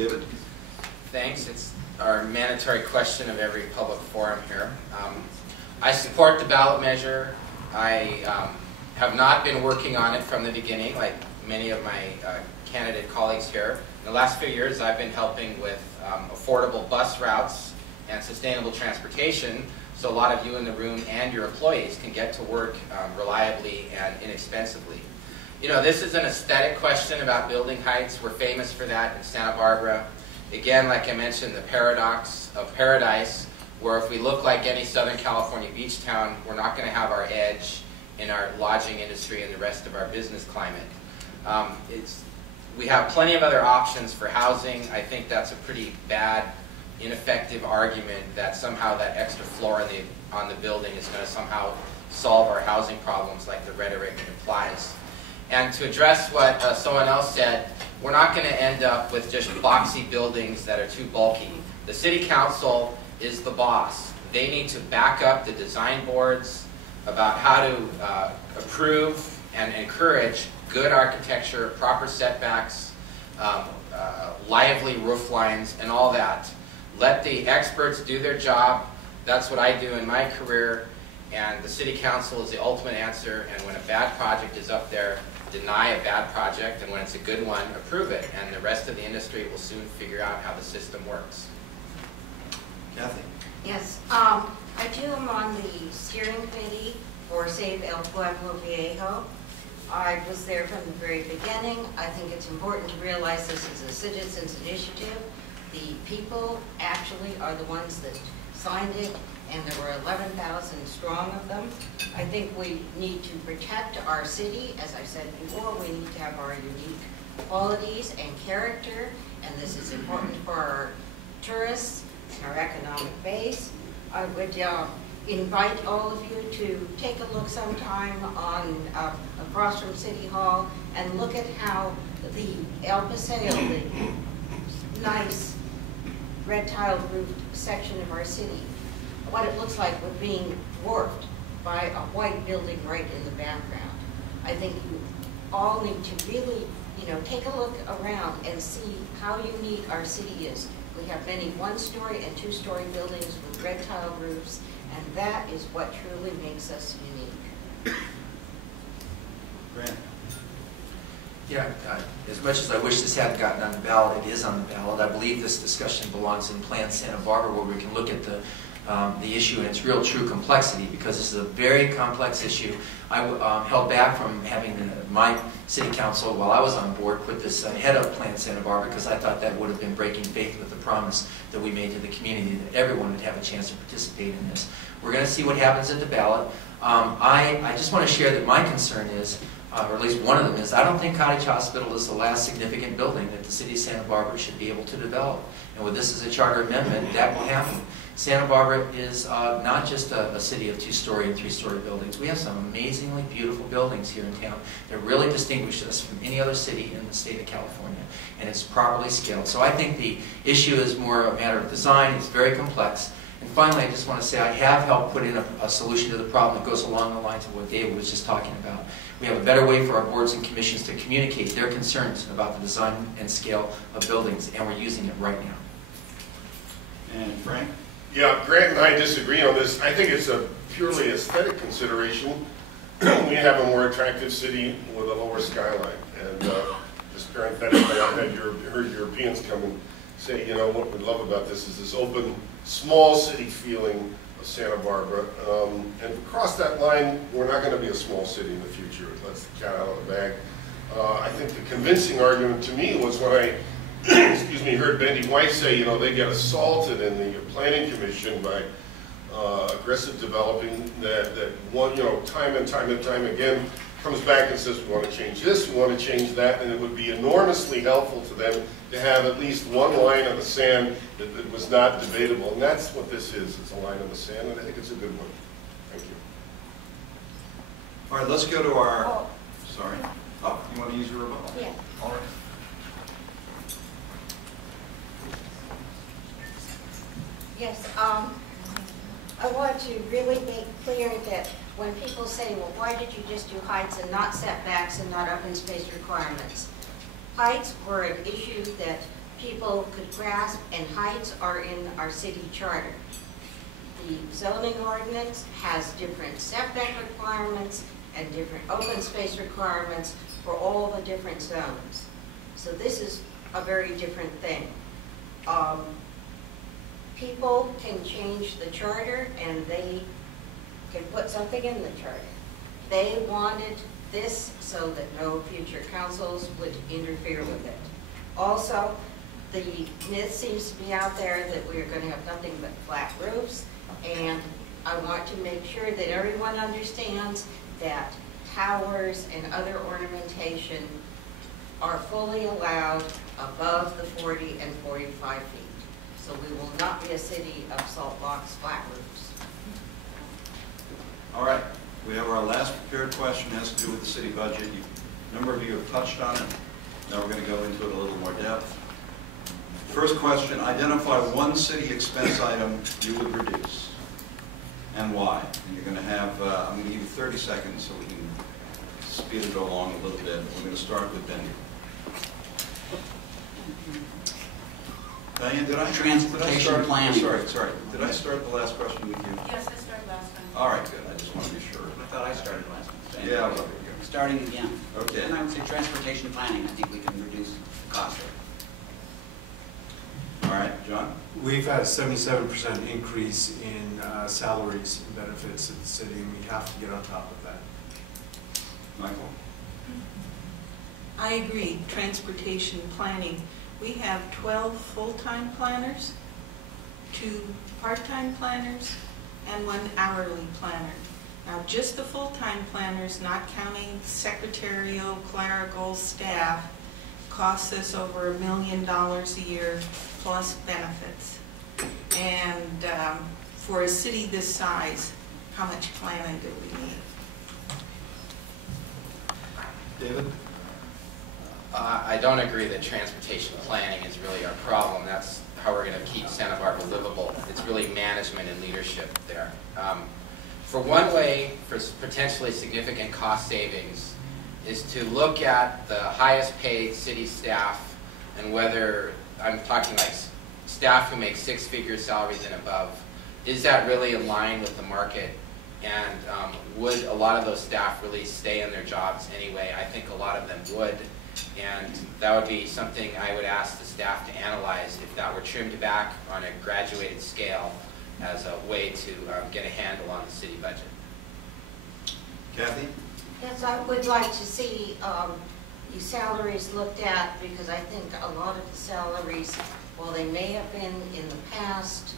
David? Thanks. It's our mandatory question of every public forum here. I support the ballot measure. I have not been working on it from the beginning, like many of my candidate colleagues here. In the last few years, I've been helping with affordable bus routes and sustainable transportation, so a lot of you in the room and your employees can get to work reliably and inexpensively. You know, this is an aesthetic question about building heights. We're famous for that in Santa Barbara. Again, like I mentioned, the paradox of paradise, where if we look like any Southern California beach town, we're not going to have our edge in our lodging industry and the rest of our business climate. We have plenty of other options for housing. I think that's a pretty bad, ineffective argument that somehow that extra floor on the building is going to somehow solve our housing problems like the rhetoric implies. And to address what someone else said, we're not going to end up with just boxy buildings that are too bulky. The City Council is the boss. They need to back up the design boards about how to approve and encourage good architecture, proper setbacks, lively roof lines, and all that. Let the experts do their job. That's what I do in my career, and the City Council is the ultimate answer. And when a bad project is up there, deny a bad project, and when it's a good one, approve it. And the rest of the industry will soon figure out how the system works. Kathy? Yes, I too am on the steering committee for Save El Pueblo Viejo. I was there from the very beginning. I think it's important to realize this is a citizens' initiative. The people actually are the ones that signed it, and there were 11,000 strong of them. I think we need to protect our city. As I said before, we need to have our unique qualities and character, and this is important for our tourists and our economic base. I would invite all of you to take a look sometime on across from City Hall and look at how the El Paseo, the nice red tiled roofed section of our city, what it looks like with being dwarfed by a white building right in the background. I think you all need to really, take a look around and see how unique our city is. We have many one-story and two-story buildings with red tile roofs, and that is what truly makes us unique. Grant? Yeah, as much as I wish this hadn't gotten on the ballot, it is on the ballot. I believe this discussion belongs in Plan Santa Barbara, where we can look at the issue in its real true complexity, because this is a very complex issue. I held back from having my city council, while I was on board, put this ahead of Plan Santa Barbara, because I thought that would have been breaking faith with the promise that we made to the community, that everyone would have a chance to participate in this. We're going to see what happens at the ballot. I just want to share that my concern is, or at least one of them is, I don't think Cottage Hospital is the last significant building that the city of Santa Barbara should be able to develop. And with this as a charter amendment, that will happen. Santa Barbara is not just a city of two-story and three-story buildings. We have some amazingly beautiful buildings here in town that really distinguish us from any other city in the state of California, and it's properly scaled. So I think the issue is more a matter of design. It's very complex. And finally, I just want to say I have helped put in a solution to the problem that goes along the lines of what David was just talking about. We have a better way for our boards and commissions to communicate their concerns about the design and scale of buildings, and we're using it right now. And Frank? Yeah, Grant and I disagree on this. I think it's a purely aesthetic consideration. We have a more attractive city with a lower skyline. And just parenthetically, I've heard Europeans come and say, what we love about this is this open, small city feeling of Santa Barbara. And across that line, we're not going to be a small city in the future. It lets the cat out of the bag. I think the convincing argument to me was when I excuse me, heard Bendy White say, they get assaulted in the planning commission by aggressive developing that one, time and time again comes back and says, we want to change this, we want to change that, and it would be enormously helpful to them to have at least one line in the sand that was not debatable. And that's what this is. It's a line in the sand, and I think it's a good one. Thank you. All right, let's go to our, sorry. Oh, you want to use your rebuttal? Yeah. All right. Yes, I want to really make clear that when people say, well, why did you just do heights and not setbacks and not open space requirements? Heights were an issue that people could grasp, and heights are in our city charter. The zoning ordinance has different setback requirements and different open space requirements for all the different zones. So this is a very different thing. People can change the charter and they can put something in the charter. They wanted this so that no future councils would interfere with it. Also, the myth seems to be out there that we are going to have nothing but flat roofs, and I want to make sure that everyone understands that towers and other ornamentation are fully allowed above the 40 and 45 feet. So we will not be a city of salt blocks, flat roofs. All right, we have our last prepared question, has to do with the city budget. A number of you have touched on it. Now we're going to go into it a little more depth. First question, identify one city expense item you would reduce and why. And you're going to have, I'm going to give you 30 seconds so we can speed it along a little bit. We're going to start with Benny. Diane, Transportation planning. Sorry. Did I start the last question with you? Yes, I started last time. All right, good. I just want to be sure. I thought I started last time. Yeah, well, Starting again. okay. And I would say transportation planning, I think we can reduce the cost there. All right, John? We've had a 77% increase in salaries and benefits in the city, and we have to get on top of that. Michael? I agree, transportation planning. We have 12 full-time planners, 2 part-time planners, and 1 hourly planner. Now, just the full-time planners, not counting secretarial, clerical staff, costs us over $1 million a year plus benefits. And for a city this size, how much planning do we need? David? I don't agree that transportation planning is really our problem. That's how we're going to keep Santa Barbara livable. It's really management and leadership there. For one way, for potentially significant cost savings, is to look at the highest paid city staff and whether, I'm talking like staff who make 6-figure salaries and above, is that really in line with the market? And would a lot of those staff really stay in their jobs anyway? I think a lot of them would. And that would be something I would ask the staff to analyze if that were trimmed back on a graduated scale as a way to get a handle on the city budget. Kathy? Yes, I would like to see the salaries looked at, because I think a lot of the salaries, while they may have been in the past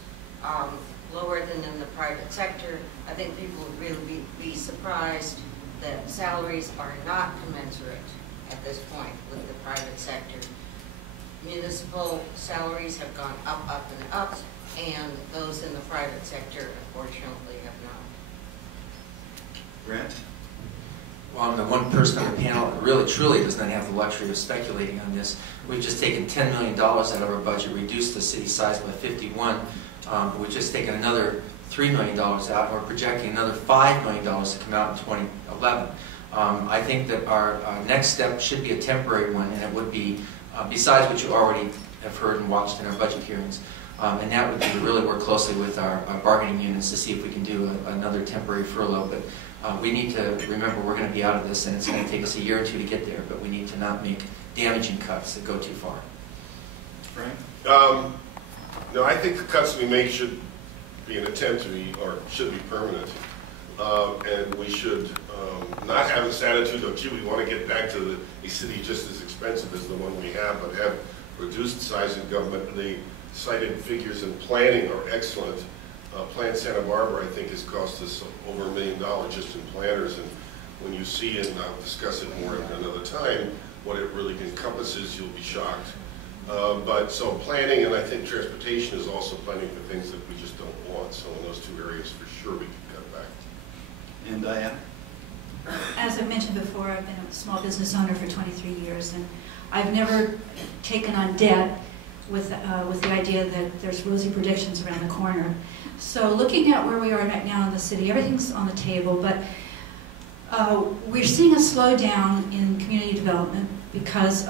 lower than in the private sector, I think people would really be surprised that salaries are not commensurate at this point with the private sector. Municipal salaries have gone up, and up, and those in the private sector, unfortunately, have not. Grant? Well, I'm the one person on the panel that really truly does not have the luxury of speculating on this. We've just taken $10 million out of our budget, reduced the city size by 51. We've just taken another $3 million out, and we're projecting another $5 million to come out in 2011. I think that our next step should be a temporary one, and it would be, besides what you already have heard and watched in our budget hearings, and that would be to really work closely with our bargaining units to see if we can do another temporary furlough. But we need to remember we're going to be out of this, and it's going to take us a year or 2 to get there, but we need to not make damaging cuts that go too far. Frank? No, I think the cuts we make should be an attempt to be, or should be permanent. And we should not have this attitude of, gee, we want to get back to a city just as expensive as the one we have, but have reduced size in government. The cited figures in planning are excellent. Plan Santa Barbara, I think, has cost us over $1 million just in planners. And when you see, and I'll discuss it more at another time, what it really encompasses, you'll be shocked. But so planning, and I think transportation is also planning for things that we just don't want. So in those 2 areas, for sure, we can cut back. And Diane? As I mentioned before, I've been a small business owner for 23 years, and I've never taken on debt with the idea that there's rosy predictions around the corner. So looking at where we are right now in the city, everything's on the table, but we're seeing a slowdown in community development because